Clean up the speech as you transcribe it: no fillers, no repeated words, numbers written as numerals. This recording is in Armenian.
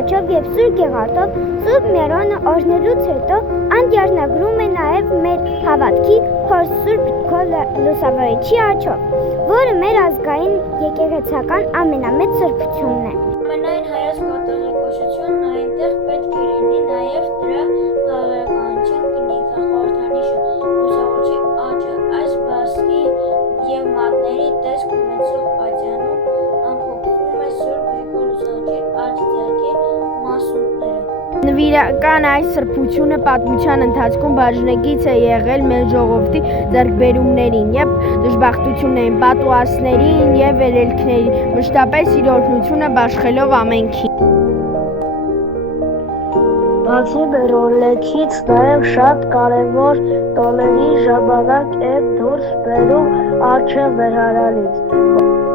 աչով և Սուրբ Գեղարդով Սուրբ Մերոնը օրհնելուց հետո անդյարնագրում է նաև մեր հավատքի փորձ Սուրբ Լուսավորիչի աջով, որը մեր ազգային եկեղեցական ամենամեծ սրբությունն է։ Ամենայն հայոց կաթողիկոսությունն այնտեղ պետք է լինի նաև դրա բարոյականության կնիքը, խորհրդանիշը, Լուսավորչի աչը, այս բասկի և մատների տեսք ունեցող պատյանում ամփոփվում է Սուրբ Գրիգոր Լուսավորչի աջ ձեռքի մասունքները։ Նվիրական այս սրբությունը պատմության ընթացքում բաժնեկից է եղել մեր ժողովրդի ձեռքբերումներին և դժբախտություններին, պատուհասներին և վերելքներին, մշտապես իր օրհնությունը բաշխելով ամենքին։ Բացի մեր օրհնեքից, նաև շատ կարևոր տոների ժամանակ ենք դուրս բերում աչը վերանալից։